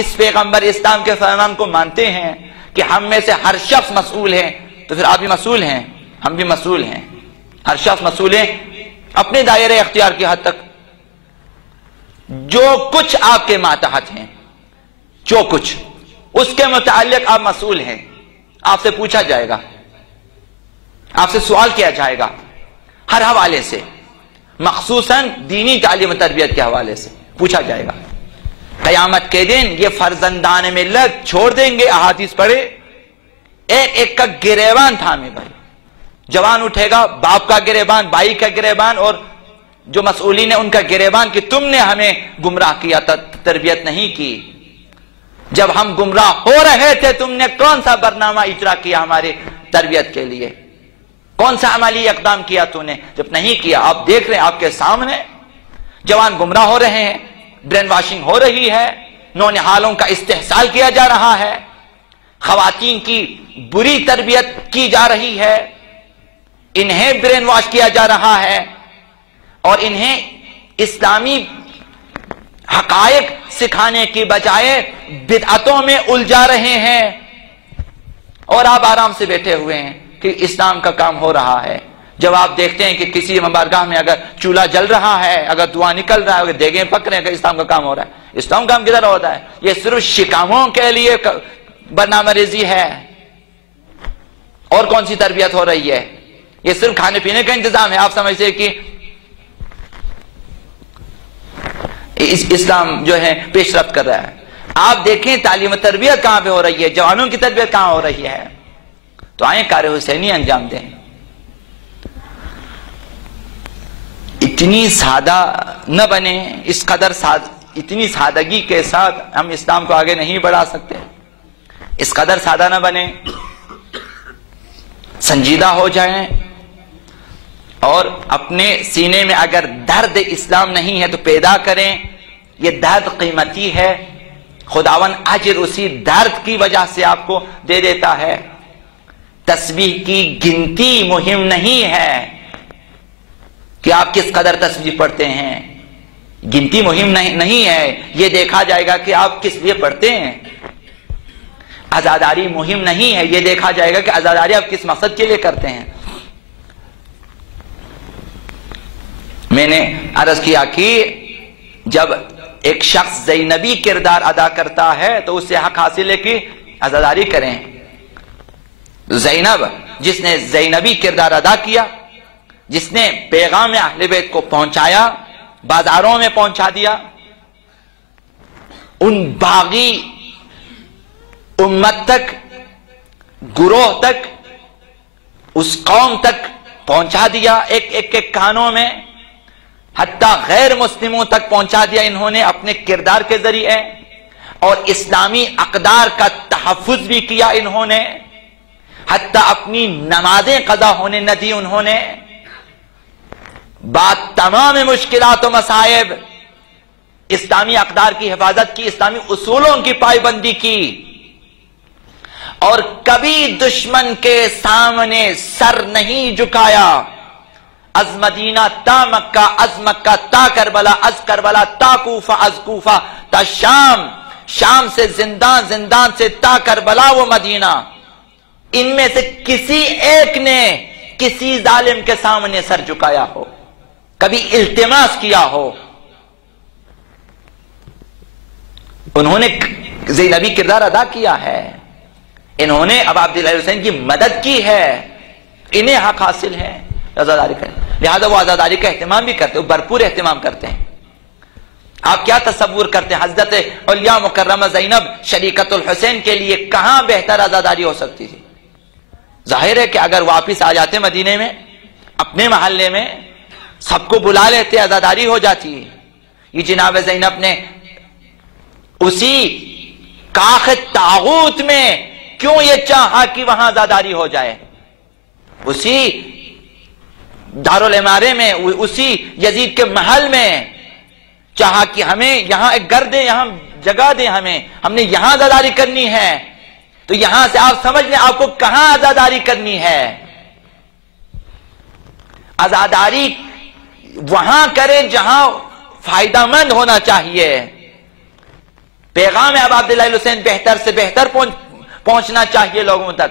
اس پیغمبر اسلام کے فرمان کو مانتے ہیں کہ ہم میں سے ہر شخص مسئول ہے، تو پھر آپ بھی مسئول ہیں، ہم بھی مسئول ہیں، ہر شخص مسئول ہے اپنے دائرہ اختیار کی حد تک۔ جو کچھ آپ کے ماتحت ہیں، جو کچھ اس کے متعلق آپ مسئول ہیں، آپ سے پوچھا جائے گا، آپ سے سوال کیا جائے گا ہر حوالے سے، مخصوصاً دینی تعلیم و تربیت کے حوالے سے پوچھا جائے گا۔ قیامت کے دن یہ فرزندان ملت چھوڑ دیں گے، احادیث پڑھے، ایک ایک کا گریبان تھامے بھائی، جوان اٹھے گا، باپ کا گریبان، بھائی کا گریبان، اور جو مسئولین ہیں ان کا گریبان کہ تم نے ہمیں گمراہ کیا، تربیت نہیں کی، جب ہم گمراہ ہو رہے تھے تم نے کون سا برنامہ اجرا کیا ہمارے تربیت کے لیے، کون سا عملی اقدام کیا تو نے، جب نہیں کیا۔ آپ دیکھ رہے ہیں آپ کے سامنے جوان گمراہ ہو رہے ہیں، برین واشنگ ہو رہی ہے، نونہالوں کا استحصال کیا جا رہا ہے، خواتین کی بری تربیت کی جا رہی ہے، انہیں برین واش کیا جا رہا ہے، اور انہیں اسلامی حقائق سکھانے کی بجائے بدعتوں میں الجھا رہے ہیں، اور آپ آرام سے بیٹھے ہوئے ہیں کہ اسلام کا کام ہو رہا ہے۔ جب آپ دیکھتے ہیں کہ کسی مبارگاہ میں اگر چولہا جل رہا ہے، اگر دھواں نکل رہا ہے، اگر دیگیں پک رہے ہیں کہ اسلام کا کام ہو رہا ہے۔ اسلام کا کام کدھر ہوتا ہے؟ یہ صرف شکاموں کے لیے برنامہ ریزی ہے، اور کون سی تربیت ہو رہی ہے؟ یہ صرف کھانے پینے کا انتظام ہے۔ آپ سمجھتے ہیں کہ اسلام جو ہے پیش رفت کر رہا ہے۔ آپ دیکھیں تعلیم و تربیت کہاں پہ ہو رہی ہے، جوانوں کی تربیت کہاں ہو رہی ہے۔ تو آئیں کار حسینی انجام دیں۔ اتنی سادہ نہ بنے، اس قدر اتنی سادگی کے ساتھ ہم اسلام کو آگے نہیں بڑھا سکتے، اس قدر سادہ نہ بنے، سنجیدہ ہو جائیں، اور اپنے سینے میں اگر درد اسلام نہیں ہے تو پیدا کریں۔ یہ درد قیمتی ہے، خداوند اجر اسی درد کی وجہ سے آپ کو دے دیتا ہے۔ تسبیح کی گنتی مہم نہیں ہے کہ آپ کس قدر تسبیح پڑھتے ہیں، گنتی مہم نہیں ہے، یہ دیکھا جائے گا کہ آپ کس لیے پڑھتے ہیں۔ عزاداری مہم نہیں ہے، یہ دیکھا جائے گا کہ عزاداری آپ کس مقصد کے لیے کرتے ہیں۔ میں نے عرض کیا کہ جب ایک شخص زینبی کردار ادا کرتا ہے تو اس سے حق حاصل ہے کہ عزاداری کریں۔ زینب جس نے زینبی کردار ادا کیا، جس نے پیغام اہل بیت کو پہنچایا، بازاروں میں پہنچا دیا، ان باغی امت تک، گروہ تک، اس قوم تک پہنچا دیا، ایک ایک کے کانوں میں، حتیٰ غیر مسلموں تک پہنچا دیا انہوں نے اپنے کردار کے ذریعے، اور اسلامی اقدار کا تحفظ بھی کیا انہوں نے، حتیٰ اپنی نمازیں قضا ہونے نہ دی انہوں نے، بعد تمام مشکلات و مصائب اسلامی اقدار کی حفاظت کی، اسلامی اصولوں کی پائبندی کی، اور کبھی دشمن کے سامنے سر نہیں جھکایا۔ از مدینہ تا مکہ، از مکہ تا کربلا، از کربلا تا کوفہ، از کوفہ تا شام، شام سے زندان، زندان سے تا کربلا و مدینہ۔ ان میں سے کسی ایک نے کسی ظالم کے سامنے سر جھکایا ہو، کبھی التماس کیا ہو؟ انہوں نے زینبی کردار ادا کیا ہے، انہوں نے اب عبداللہ حسین کی مدد کی ہے، انہیں حق حاصل ہے عزاداری کریں۔ لہذا وہ عزاداری کا اہتمام بھی کرتے ہیں، وہ بھرپور اہتمام کرتے ہیں۔ آپ کیا تصور کرتے ہیں حضرت علیہ مکرمہ زینب شریکت الحسین کے لیے کہاں بہتر عزاداری ہو سکتی تھی؟ ظاہر ہے کہ اگر واپس آ جاتے مدینے میں، اپنے محلے میں، سب کو بلا لیتے، عزاداری ہو جاتی۔ یہ جناب زینب نے اسی کاخ طاغوت میں کیوں یہ چاہا کہ وہاں عزاداری ہو جائے؟ اسی دارالعمارے میں، اسی یزید کے محل میں چاہا کہ ہمیں یہاں ایک گھر دیں، یہاں جگہ دیں، ہم نے یہاں عزاداری کرنی ہے۔ تو یہاں سے آپ سمجھ لیں آپ کو کہاں عزاداری کرنی ہے۔ عزاداری وہاں کریں جہاں فائدہ مند ہونا چاہیے، پیغام ہے اب عبداللہ حسین بہتر سے بہتر پہنچنا چاہیے لوگوں تک.